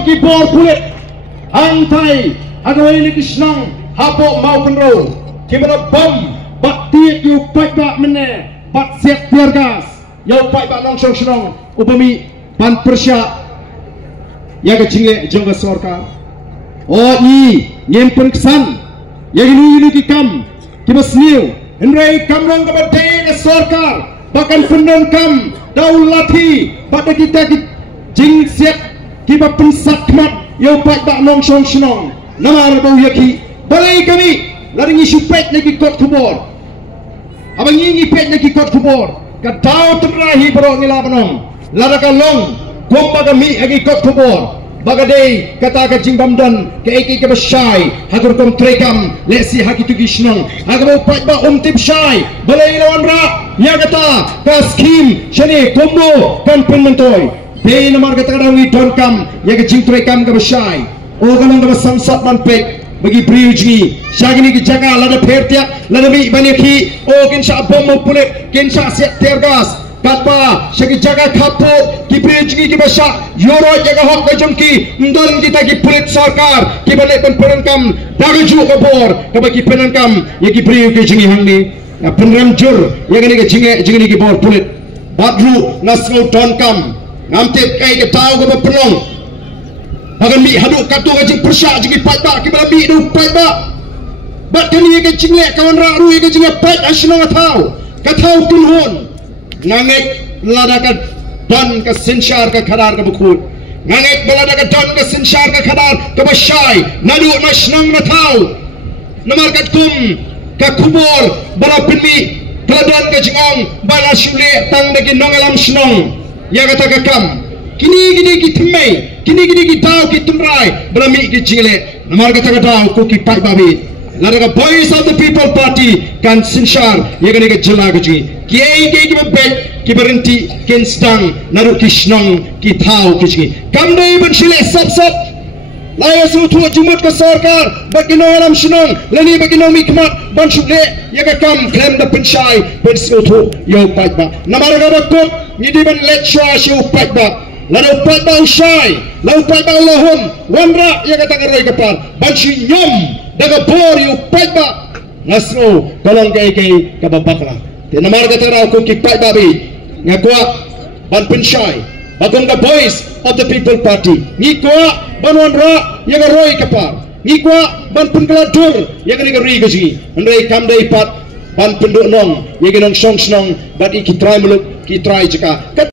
Long ki bor pulit ang thai agawai ni kisnang hapo mau kenro kimana bom bat tiek yu pai ba mene bat siat tiargas yau pai ba nong song song upami pan persya ya kecingge jongga sorkar oh ni nyem periksan ya ini ki kam kibas new henry kamrang ka badai sorkar bahkan pendon kam daulati pada kita jing siat kiba pensakmat yo pai ba nong song song namar bau yaki balai kami lari ngi supet lagi kot kubor abang ngi pet lagi kot kubor ka tau terahi bro ngila banong lara ka long gomba kami lagi kot kubor bagadei kata ka jingbam dan ke eki ke besai hagur kom trekam lesi haki tu gisnong hagur pai ba tip sai balai lawan ra ya kata ka skim shani kombo kan penmentoy Dei namar kata kadang ni donkam ya ke jingtrai kam ke besai. Oh kalang ke samsat man pek bagi priuji. Syagi ni ke jaga lada pertiak lada mi banyak ki. Oh kinsha bom mau pulit kinsha siap tergas. Katpa syagi jaga kapot ki priuji ki besar. Yoro jaga hok kajam ki ndon kita ki pulit sarkar ki balik penperenkam dagaju kabor ke bagi penenkam ya ki priuji jingi hangni. Ya penramjur ya ni ke jingi ki bor pulit. Badru nasau donkam ngamtip kai ke tahu ke penong bagan mi haduk katu ke jing persyak jing pai ba ki bala mi du pai ba bat kani ke jing kawan ra ru ke jing pai asno tahu ka tahu tunhon ngangek ladakan dan ke sinsyar ke khadar ke bukul ngangek beladakan dan ke sinsyar ke khadar ke besai nadu masnang na tahu namar katum ke kubur bala pimi keladan ke jingong bala syule tang de nongalam snong ya kata kakam kini ki temai ki tahu ki tumrai berami ki jile namar kata tahu ko ki pai babi lada voice of the people party kan sinshar ya kani ke jila ki ki mabek ki berhenti kin stang naru kisnong ki tahu ki kam dei ban sile sap laya su tu jumut ke sarkar bagi no alam shnong lani bagi no mikmat ban shule ya kakam claim da penshai ben su tu yo pai ba namar kata ko ngidi ban lecture si upat ba lalu upat ba usai lalu upat ba ulahum wanra ya kata ngarai kapal ban si nyom daga bor yu upat ba nasro tolong kai kababakla te namar kata ra ko ki pai ba bi ngakwa ban penshai bagong the voice of the people party ngikwa ban wanra ya garoi kapal ngikwa ban penkladur ya kani ngari gaji andai kam dai pat ban penduk nong ya ginong song snong bat iki try muluk ki try jeka